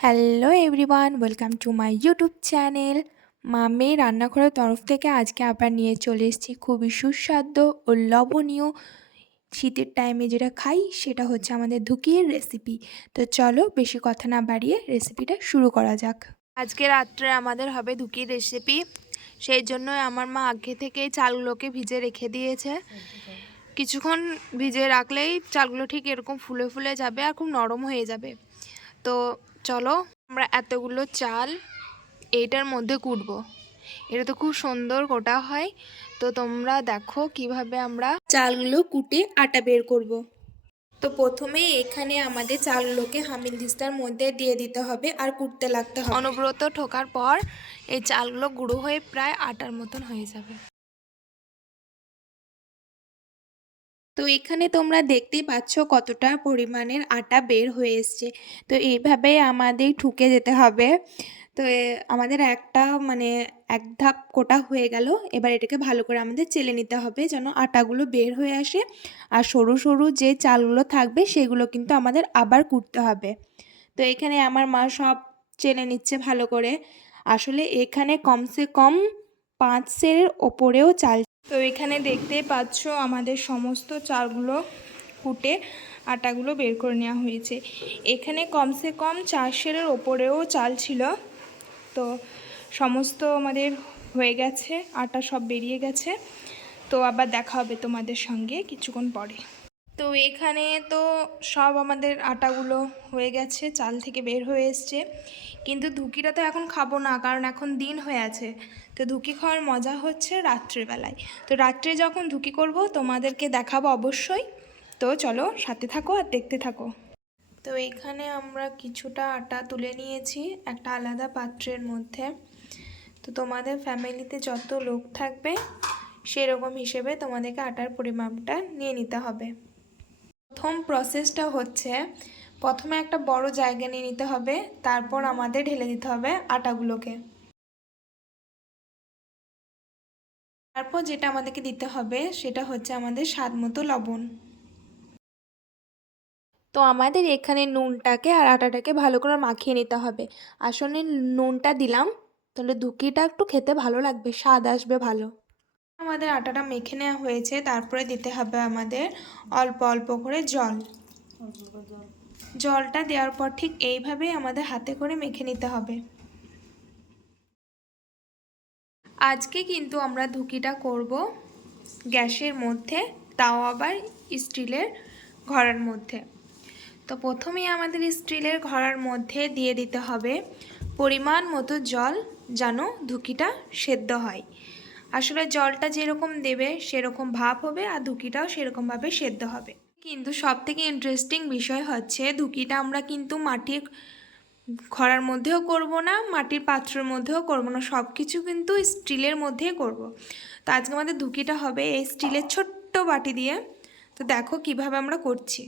Hello everyone welcome to my YouTube channel মামে রান্নাঘরের তরফ থেকে আজকে আবার নিয়ে চলে এসেছি খুবই সুস্বাদু ও লবণীয় শীতের টাইমে যেটা খাই, সেটা হচ্ছে আমাদের ধুকিয়ে রেসিপি তো চলো বেশি কথা না বাড়িয়ে রেসিপিটা শুরু করা যাক। আজকে রাত্রে আমাদের হবে ধুকির রেসিপি সেই জন্য আমার মা আগে থেকেই চালগুলোকে ভিজে রেখে দিয়েছে। কিছুক্ষণ ভিজে রাখলেই চালগুলো ঠিক এরকম ফুলে ফুলে যাবে আর খুব নরম হয়ে যাবে। তো চলো আমরা এতগুলো চাল এইটার মধ্যে কুটবো। এটা তো খুব সুন্দর কোটা হয়। তো তোমরা দেখো কীভাবে আমরা চালগুলো কুটে আটা বের করব। তো প্রথমে এখানে আমাদের চালগুলোকে হামিল দিস্তার মধ্যে দিয়ে দিতে হবে আর কুটতে লাগতে হবে। অনবরত ঠোকার পর এই চালগুলো গুঁড়ো হয়ে প্রায় আটার মতন হয়ে যাবে। তো এখানে তোমরা দেখতেই পাচ্ছ কতটা পরিমাণের আটা বের হয়ে এসছে। তো এইভাবে আমাদের ঠুকে যেতে হবে। তো আমাদের একটা মানে এক ধাপ কোটা হয়ে গেল। এবার এটাকে ভালো করে আমাদের চেলে নিতে হবে যেন আটাগুলো বের হয়ে আসে। আর সরু সরু যে চালগুলো থাকবে সেগুলো কিন্তু আমাদের আবার কুটতে হবে। তো এখানে আমার মা সব চেলে নিচ্ছে ভালো করে। আসলে এখানে কমসে কম পাঁচ সেরের ওপরেও চাল তো এখানে দেখতে পাচ্ছ আমাদের সমস্ত চালগুলো কুটে আটাগুলো বের করে নেওয়া হয়েছে। এখানে কমসে কম চার সেরের ওপরেও চাল ছিল। তো সমস্ত আমাদের হয়ে গেছে, আটা সব বেরিয়ে গেছে। তো আবার দেখা হবে তোমাদের সঙ্গে কিছুক্ষণ পরে। তো এখানে তো সব আমাদের আটাগুলো হয়ে গেছে, চাল থেকে বের হয়ে এসছে। কিন্তু ধুকিটা তো এখন খাব না, কারণ এখন দিন হয়ে আছে। তো ধুকি খাওয়ার মজা হচ্ছে রাত্রেবেলায়। তো রাত্রে যখন ধুকি করব, তোমাদেরকে দেখাবো অবশ্যই। তো চলো, সাথে থাকো আর দেখতে থাকো। তো এখানে আমরা কিছুটা আটা তুলে নিয়েছি, একটা আলাদা পাত্রের মধ্যে। তো তোমাদের ফ্যামিলিতে যত লোক থাকবে, সেরকম হিসেবে তোমাদেরকে আটার পরিমাপটা নিয়ে নিতে হবে। প্রথম প্রসেসটা হচ্ছে প্রথমে একটা বড় জায়গা নিয়ে নিতে হবে, তারপর আমাদের ঢেলে দিতে হবে আটাগুলোকে। তারপর যেটা আমাদেরকে দিতে হবে সেটা হচ্ছে আমাদের স্বাদ মতো লবণ। তো আমাদের এখানে নুনটাকে আর আটাটাকে ভালো করে মাখিয়ে নিতে হবে। আসলে নুনটা দিলাম, তাহলে ধুকিটা একটু খেতে ভালো লাগবে, স্বাদ আসবে ভালো। আমাদের আটাটা মেখে নেওয়া হয়েছে, তারপরে দিতে হবে আমাদের অল্প অল্প করে জল। জলটা দেওয়ার পর ঠিক এইভাবেই আমাদের হাতে করে মেখে নিতে হবে। আজকে কিন্তু আমরা ধুকিটা করব গ্যাসের মধ্যে, তাও আবার স্টিলের ঘড়ার মধ্যে। তো প্রথমেই আমাদের স্টিলের ঘড়ার মধ্যে দিয়ে দিতে হবে পরিমাণ মতো জল যেন ধুকিটা সেদ্ধ হয়। আসলে জলটা যেরকম দেবে, সেরকম ভাব হবে আর ধুকিটাও সেরকমভাবে সেদ্ধ হবে। কিন্তু সব থেকে ইন্টারেস্টিং বিষয় হচ্ছে, ধুকিটা আমরা কিন্তু মাটির খরার মধ্যেও করব না, মাটির পাত্রের মধ্যেও করব না সব কিছু কিন্তু স্টিলের মধ্যেই করব। তো আজকে আমাদের ধুকিটা হবে এই স্টিলের ছোট্ট বাটি দিয়ে। তো দেখো কীভাবে আমরা করছি।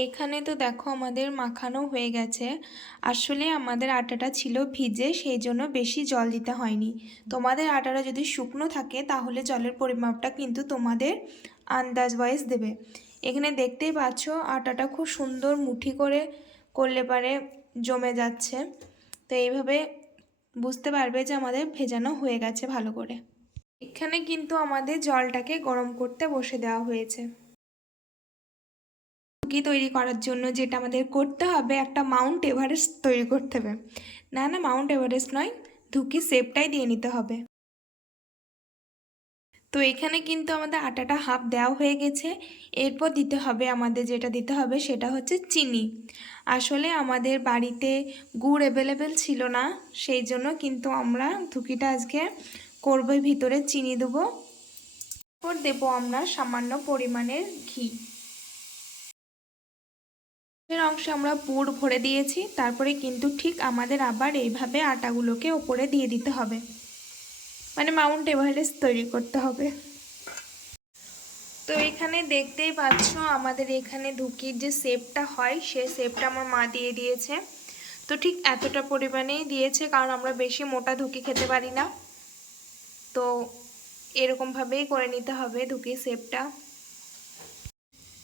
এইখানে তো দেখো আমাদের মাখানো হয়ে গেছে। আসলে আমাদের আটাটা ছিল ভিজে, সেই জন্য বেশি জল দিতে হয়নি। তোমাদের আটাটা যদি শুকনো থাকে, তাহলে জলের পরিমাপটা কিন্তু তোমাদের আন্দাজ ওয়াইজ দেবে। এখানে দেখতেই পাচ্ছ, আটাটা খুব সুন্দর মুঠি করে করলে পারে জমে যাচ্ছে। তো এইভাবে বুঝতে পারবে যে আমাদের ভেজানো হয়ে গেছে ভালো করে। এখানে কিন্তু আমাদের জলটাকে গরম করতে বসে দেওয়া হয়েছে। কুকি তৈরি করার জন্য যেটা আমাদের করতে হবে, একটা মাউন্ট এভারেস্ট তৈরি করতে হবে। না না, মাউন্ট এভারেস্ট নয়, ধুকি সেপটাই দিয়ে নিতে হবে। তো এখানে কিন্তু আমাদের আটাটা হাফ দেওয়া হয়ে গেছে। এরপর দিতে হবে আমাদের যেটা দিতে হবে সেটা হচ্ছে চিনি। আসলে আমাদের বাড়িতে গুড় অ্যাভেলেবেল ছিল না, সেই জন্য কিন্তু আমরা ধুকিটা আজকে করব ভিতরে চিনি দেবো। এরপর দেবো আমরা সামান্য পরিমাণের ঘি। এর অংশে আমরা পুর ভরে দিয়েছি, তারপরে কিন্তু ঠিক আমাদের আবার এইভাবে আটাগুলোকে ওপরে দিয়ে দিতে হবে। মানে মাউন্ট এভারেস্ট তৈরি করতে হবে। তো এখানে দেখতেই পাচ্ছ আমাদের এখানে ধুকির যে শেপটা হয়, সে শেপটা আমার মা দিয়ে দিয়েছে। তো ঠিক এতটা পরিমাণেই দিয়েছে, কারণ আমরা বেশি মোটা ধুকি খেতে পারি না। তো এরকমভাবেই করে নিতে হবে ধুকির শেপটা।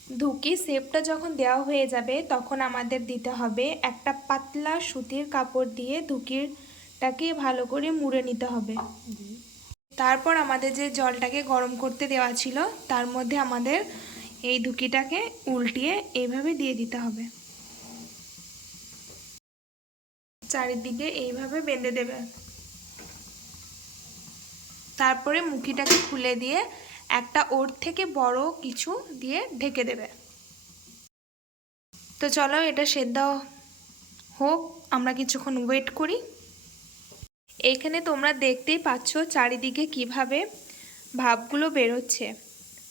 ধুকি শেপটা যখন দেওয়া হয়ে যাবে, তখন আমাদের দিতে হবে একটা পাতলা সুতির কাপড় দিয়ে ধুকিরটাকে ভালো করে মুড়ে নিতে হবে। তারপর আমাদের যে জলটাকে গরম করতে দেওয়া ছিল, তার মধ্যে আমাদের এই ধুকিটাকে উল্টিয়ে এইভাবে দিয়ে দিতে হবে। চারিদিকে এইভাবে বেঁধে দেবে। তারপরে মুখিটাকে খুলে দিয়ে একটা ওর থেকে বড় কিছু দিয়ে ঢেকে দেবে। তো চলো এটা সেদ্ধ হোক, আমরা কিছুক্ষণ ওয়েট করি। এইখানে তোমরা দেখতেই পাচ্ছ চারিদিকে কীভাবে ভাবগুলো বেরোচ্ছে।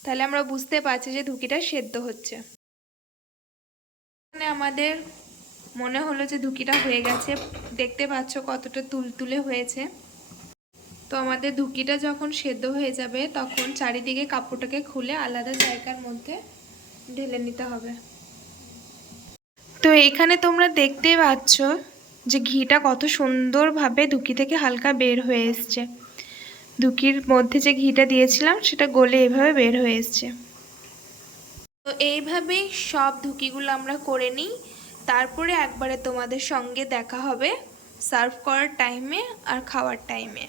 তাহলে আমরা বুঝতে পারছি যে ধুকিটা সেদ্ধ হচ্ছে। এখানে আমাদের মনে হলো যে ধুকিটা হয়ে গেছে। দেখতে পাচ্ছ কতটা তুলতুলে হয়েছে। তো আমাদের ধুকিটা যখন সেদ্ধ হয়ে যাবে, তখন চারিদিকে কাপড়টাকে খুলে আলাদা জায়গার মধ্যে ঢেলে নিতে হবে। তো এখানে তোমরা দেখতেই পাচ্ছ যে ঘিটা কত সুন্দরভাবে ধুকি থেকে হালকা বের হয়ে এসছে। ধুকির মধ্যে যে ঘিটা দিয়েছিলাম, সেটা গলে এভাবে বের হয়ে এসছে। তো এইভাবেই সব ধুকিগুলো আমরা করে নিই। তারপরে একবারে তোমাদের সঙ্গে দেখা হবে, সার্ভ করার টাইমে আর খাওয়ার টাইমে।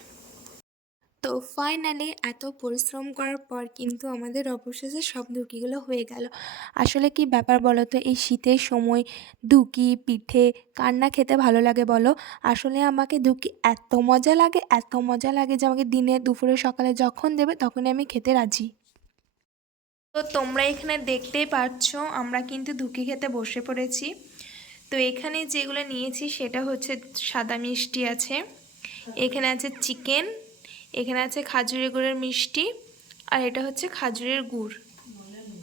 তো ফাইনালি এত পরিশ্রম করার পর কিন্তু আমাদের অবশেষে সব ধুকিগুলো হয়ে গেল। আসলে কি ব্যাপার বলো তো এই শীতের সময় ধুকি পিঠে কান্না খেতে ভালো লাগে বলো? আসলে আমাকে ধুকি এত মজা লাগে, এত মজা লাগে যে আমাকে দিনে দুপুরে সকালে যখন দেবে তখনই আমি খেতে রাজি। তো তোমরা এখানে দেখতেই পাচ্ছ, আমরা কিন্তু ধুকি খেতে বসে পড়েছি। তো এখানে যেগুলো নিয়েছি সেটা হচ্ছে সাদা মিষ্টি আছে, এখানে আছে চিকেন এখানে আছে খাজুরের গুড়ের মিষ্টি, আর এটা হচ্ছে খাজুরের গুড়।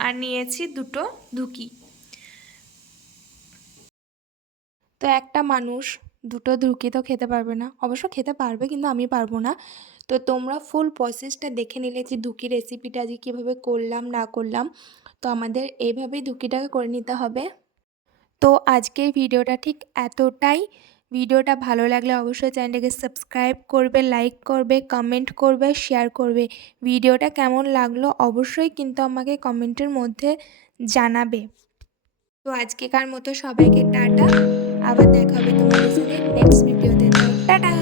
আর নিয়েছি দুটো ধুকি। তো একটা মানুষ দুটো ধুকি তো খেতে পারবে না। অবশ্য খেতে পারবে, কিন্তু আমি পারব না। তো তোমরা ফুল প্রসেসটা দেখে নিলে যে ধুকি রেসিপিটা আজকে কীভাবে করলাম, না করলাম। তো আমাদের এইভাবেই ধুকিটাকে করে নিতে হবে। তো আজকের ভিডিওটা ঠিক এতটাই। ভিডিওটা ভালো লাগলে অবশ্যই চ্যানেলটাকে সাবস্ক্রাইব করবে, লাইক করবে, কমেন্ট করবে, শেয়ার করবে। ভিডিওটা কেমন লাগল অবশ্যই কিন্তু আমাকে কমেন্টের মধ্যে জানাবে। তো আজকেকার মতো সবাইকে টাটা, আবার দেখা হবে তোমাদের সাথে নেক্সট ভিডিওতে টাটা!